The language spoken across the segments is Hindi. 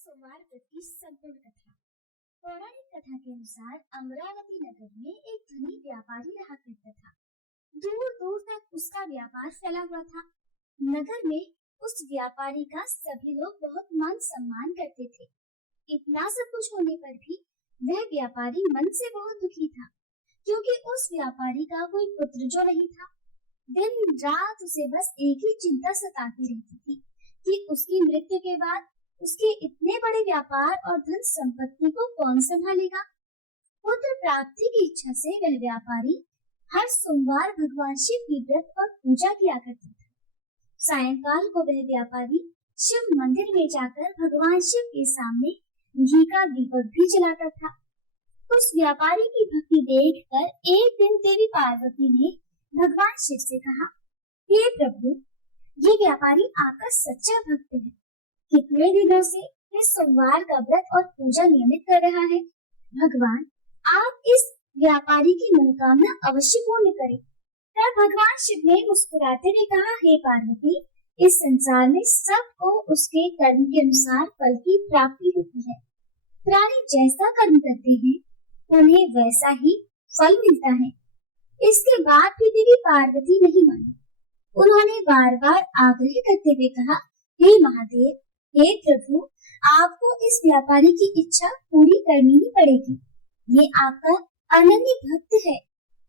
सोमवार व्रत की संपूर्ण कथा। पौराणिक कथा के अनुसार अमरावती नगर में एक धनी व्यापारी रहा करता था। दूर दूर तक उसका व्यापार फैला हुआ था। नगर में उस व्यापारी का सभी लोग बहुत मान सम्मान करते थे। इतना सब कुछ होने पर भी वह व्यापारी मन से बहुत दुखी था, क्योंकि उस व्यापारी का कोई पुत्र जो नहीं था। दिन रात उसे बस एक ही चिंता सताती रहती थी कि उसकी मृत्यु के बाद उसके इतने बड़े व्यापार और धन संपत्ति को कौन संभालेगा। पुत्र प्राप्ति की इच्छा से वह व्यापारी हर सोमवार भगवान शिव की व्रत और पूजा किया करता था। सायंकाल को वह व्यापारी शिव मंदिर में जाकर भगवान शिव के सामने घी का दीपक भी जलाता था। उस व्यापारी की भक्ति देखकर एक दिन देवी पार्वती ने भगवान शिव से कहा, हे प्रभु, ये व्यापारी आपका सच्चा भक्त है। कितने दिनों से इस सोमवार का व्रत और पूजा नियमित कर रहा है। भगवान, आप इस व्यापारी की मनोकामना अवश्य पूर्ण करें। तब भगवान शिव ने मुस्कुराते हुए कहा, हे पार्वती, इस संसार में सबको उसके कर्म के अनुसार फल की प्राप्ति होती है। प्राणी जैसा कर्म करते हैं उन्हें वैसा ही फल मिलता है। इसके बाद भी देवी पार्वती नहीं मानी। उन्होंने बार बार आग्रह करते हुए कहा, हे महादेव, हे प्रभु, आपको इस व्यापारी की इच्छा पूरी करनी ही पड़ेगी। ये आपका अनन्य भक्त है।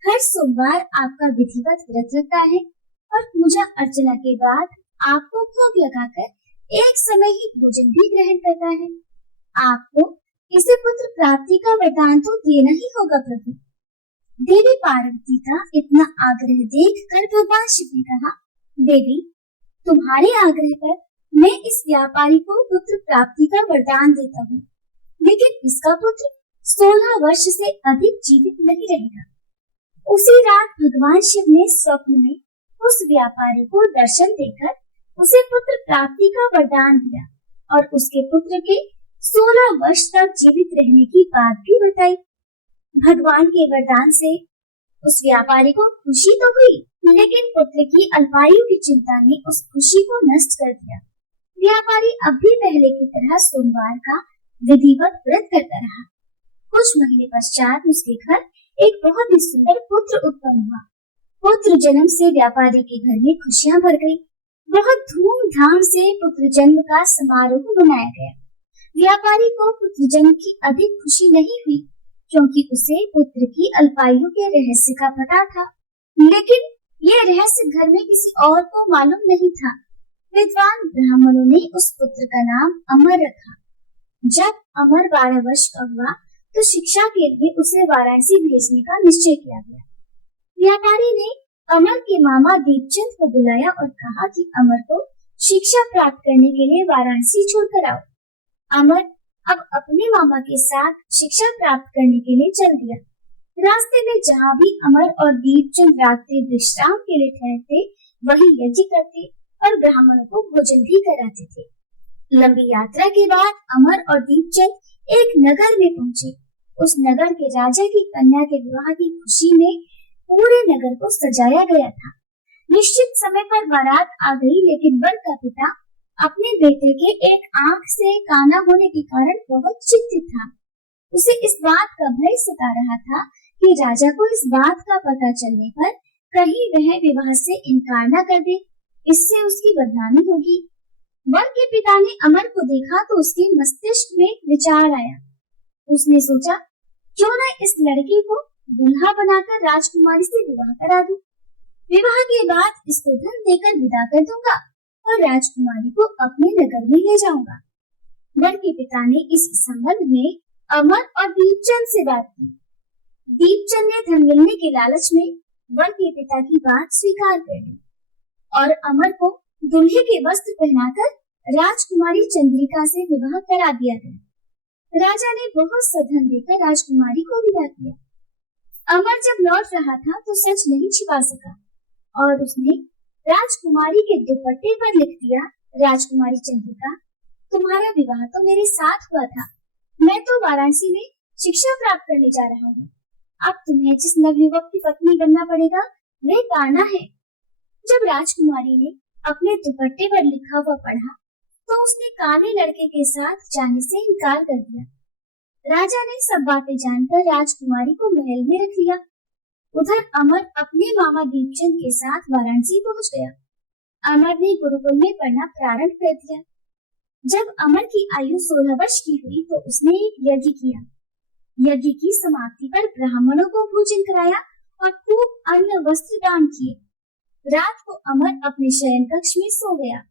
हर सोमवार आपका विधिवत व्रत रखता है और पूजा अर्चना के बाद आपको भोग लगाकर एक समय ही भोजन भी ग्रहण करता है। आपको इसे पुत्र प्राप्ति का वरदान तो देना ही होगा प्रभु। देवी पार्वती का इतना आग्रह देखकर भगवान शिव ने कहा, देवी, तुम्हारे आग्रह पर मैं इस व्यापारी को पुत्र प्राप्ति का वरदान देता हूँ, लेकिन इसका पुत्र 16 वर्ष से अधिक जीवित नहीं रहेगा। उसी रात भगवान शिव ने स्वप्न में उस व्यापारी को दर्शन देकर उसे पुत्र प्राप्ति का वरदान दिया और उसके पुत्र के 16 वर्ष तक जीवित रहने की बात भी बताई। भगवान के वरदान से उस व्यापारी को खुशी तो हुई, लेकिन पुत्र की अल्पायु की चिंता ने उस खुशी को नष्ट कर दिया। व्यापारी अब भी पहले की तरह सोमवार का विधिवत व्रत करता रहा। कुछ महीने पश्चात उसके घर एक बहुत ही सुंदर पुत्र उत्पन्न हुआ। पुत्र जन्म से व्यापारी के घर में खुशियां भर गई। बहुत धूमधाम से पुत्र जन्म का समारोह मनाया गया। व्यापारी को पुत्र जन्म की अधिक खुशी नहीं हुई, क्योंकि उसे पुत्र की अल्पायु के रहस्य का पता था, लेकिन यह रहस्य घर में किसी और को मालूम नहीं था। विद्वान ब्राह्मणों ने उस पुत्र का नाम अमर रखा। जब अमर 12 वर्ष का हुआ तो शिक्षा के लिए उसे वाराणसी भेजने का निश्चय किया गया। व्यापारी ने अमर के मामा दीपचंद को बुलाया और कहा कि अमर को शिक्षा प्राप्त करने के लिए वाराणसी छोड़कर आओ। अमर अब अपने मामा के साथ शिक्षा प्राप्त करने के लिए चल दिया। रास्ते में जहाँ भी अमर और दीपचंद रात्रि विश्राम के लिए ठहरते, वही यज्ञ करते और ब्राह्मणों को भोजन भी कराते थे। लंबी यात्रा के बाद अमर और दीपचंद एक नगर में पहुंचे। उस नगर के राजा की कन्या के विवाह की खुशी में पूरे नगर को सजाया गया था। निश्चित समय पर बारात आ गई, लेकिन वर का पिता अपने बेटे के एक आंख से काना होने के कारण बहुत चिंतित था। उसे इस बात का भय सता रहा था कि राजा को इस बात का पता चलने पर कहीं वह विवाह से इनकार न कर दे, इससे उसकी बदनामी होगी। वर के पिता ने अमर को देखा तो उसके मस्तिष्क में विचार आया। उसने सोचा, क्यों न इस लड़की को दुल्हा बनाकर राजकुमारी से विवाह करा दूं। विवाह के बाद इसको धन देकर विदा कर दूंगा और राजकुमारी को अपने नगर में ले जाऊंगा। वर के पिता ने इस संबंध में अमर और दीपचंद से बात की। दीपचंद ने धन मिलने के लालच में वर के पिता की बात स्वीकार कर ली और अमर को दूल्हे के वस्त्र पहनाकर राजकुमारी चंद्रिका से विवाह करा दिया गया। राजा ने बहुत सा धन देकर राजकुमारी को विदा किया। अमर जब लौट रहा था तो सच नहीं छिपा सका और उसने राजकुमारी के दुपट्टे पर लिख दिया, राजकुमारी चंद्रिका, तुम्हारा विवाह तो मेरे साथ हुआ था। मैं तो वाराणसी में शिक्षा प्राप्त करने जा रहा हूँ। अब तुम्हें जिस नवयुवक की पत्नी बनना पड़ेगा वह कान्हा है। जब राजकुमारी ने अपने दुपट्टे पर लिखा हुआ पढ़ा तो उसने काले लड़के के साथ जाने से इनकार कर दिया। राजा ने सब बातें जानकर राजकुमारी को महल में रख लिया। उधर अमर अपने मामा दीपचंद के साथ वाराणसी पहुंच गया। अमर ने गुरुकुल में पढ़ना प्रारंभ कर दिया। जब अमर की आयु 16 वर्ष की हुई तो उसने एक यज्ञ किया। यज्ञ की समाप्ति पर ब्राह्मणों को भोजन कराया और खूब अन्न वस्त्र दान किए। रात को अमर अपने शयन कक्ष में सो गया।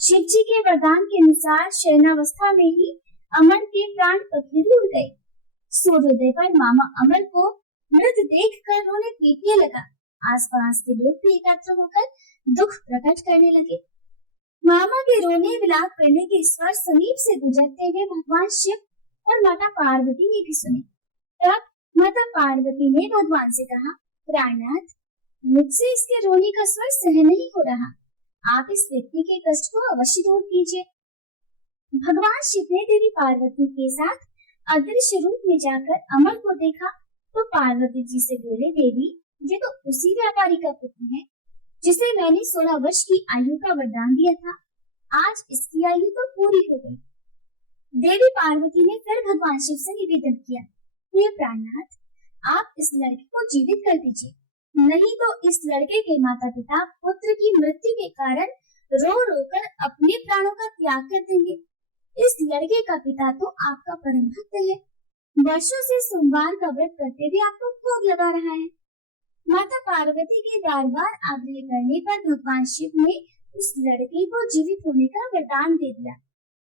शिव जी के वरदान के अनुसार शयनावस्था में ही अमर के प्राण पखेरु उड़ गए। सूर्योदय पर मामा अमर को मृत देखकर रोने पीटने लगा। आसपास के लोग भी एकत्र होकर दुख प्रकट करने लगे। मामा के रोने विलाप करने के स्वर समीप से गुजरते हुए भगवान शिव और माता पार्वती ने भी सुने। तब माता पार्वती ने भगवान से कहा, प्राणनाथ, मुझसे इसके रोने का स्वर सहन नहीं हो रहा, आप इस व्यक्ति के कष्ट को अवश्य दूर कीजिए। भगवान शिव ने देवी पार्वती के साथ अदृश्य रूप में जाकर अमर को देखा तो पार्वती जी से बोले, देवी, ये तो उसी व्यापारी का पुत्र है जिसे मैंने 16 वर्ष की आयु का वरदान दिया था। आज इसकी आयु तो पूरी हो गई। देवी पार्वती ने फिर भगवान शिव से निवेदन किया, हे प्राणनाथ, आप इस लड़के को जीवित कर दीजिए, नहीं तो इस लड़के के माता पिता पुत्र की मृत्यु के कारण रो रो कर अपने प्राणों का त्याग कर देंगे। इस लड़के का पिता तो आपका परम भक्त है, वर्षों से सोमवार का व्रत करते हुए आपको भोग लगा रहा है। माता पार्वती के बार बार आग्रह करने पर भगवान शिव ने उस लड़के को जीवित होने का वरदान दे दिया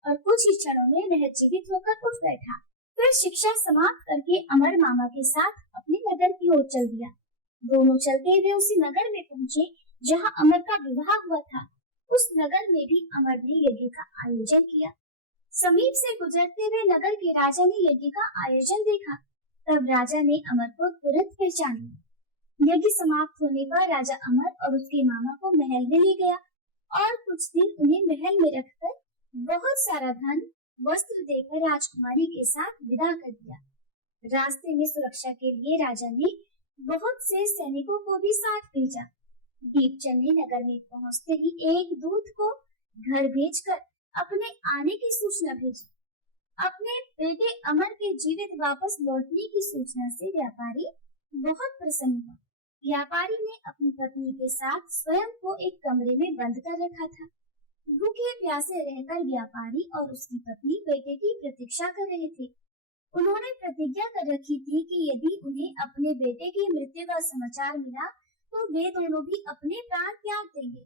और कुछ ही क्षणों में वह जीवित होकर उठ बैठा। फिर शिक्षा समाप्त करके अमर मामा के साथ अपने नगर की ओर चल दिया। दोनों चलते हुए उसी नगर में पहुंचे जहां अमर का विवाह हुआ था। उस नगर में भी अमर ने यज्ञ का आयोजन किया। समीप से गुजरते हुए नगर के राजा ने यज्ञ का आयोजन देखा। तब राजा ने अमर को तुरंत पहचान लिया। यज्ञ समाप्त होने पर राजा अमर और उसके मामा को महल में ले गया और कुछ दिन उन्हें महल में रखकर बहुत सारा धन वस्त्र देकर राजकुमारी के साथ विदा कर दिया। रास्ते में सुरक्षा के लिए राजा ने बहुत से सैनिकों को भी साथ भेजा। दीपचंद ने नगर में पहुंचते ही एक दूत को घर भेजकर अपने आने की सूचना भेजी। अपने बेटे अमर के जीवित वापस लौटने की सूचना से व्यापारी बहुत प्रसन्न हुआ। व्यापारी ने अपनी पत्नी के साथ स्वयं को एक कमरे में बंद कर रखा था। भूखे प्यासे रहकर व्यापारी और उसकी पत्नी बेटे की प्रतीक्षा कर रहे थे। उन्होंने प्रतिज्ञा कर रखी थी कि यदि उन्हें अपने बेटे की मृत्यु का समाचार मिला तो वे दोनों भी अपने प्राण त्याग देंगे।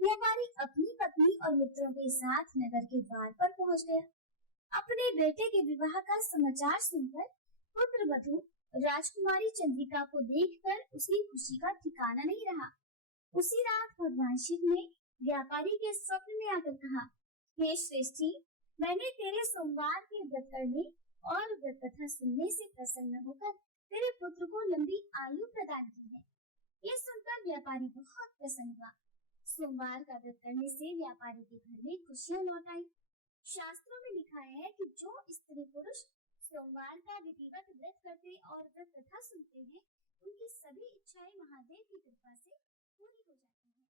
व्यापारी अपनी पत्नी और मित्रों के साथ नगर के द्वार पर पहुंच गया। अपने बेटे के विवाह का समाचार सुनकर पुत्र वधू राजकुमारी चंद्रिका को देखकर उसकी खुशी का ठिकाना नहीं रहा। उसी रात भगवान शिव ने व्यापारी के स्वप्न में आकर कहा, हे श्रेष्ठी, मैंने तेरे सोमवार के व्रत करने और व्रत कथा सुनने से प्रसन्न होकर तेरे पुत्र को लंबी आयु प्रदान की है। यह सुनकर व्यापारी बहुत प्रसन्न हुआ। सोमवार का व्रत करने से व्यापारी के घर में खुशियां लौट आई। शास्त्रों में लिखा है कि जो स्त्री पुरुष सोमवार का विधिवत व्रत करते और व्रत कथा सुनते हैं, उनकी सभी इच्छाएं महादेव की कृपा से पूरी हो जाती हैं।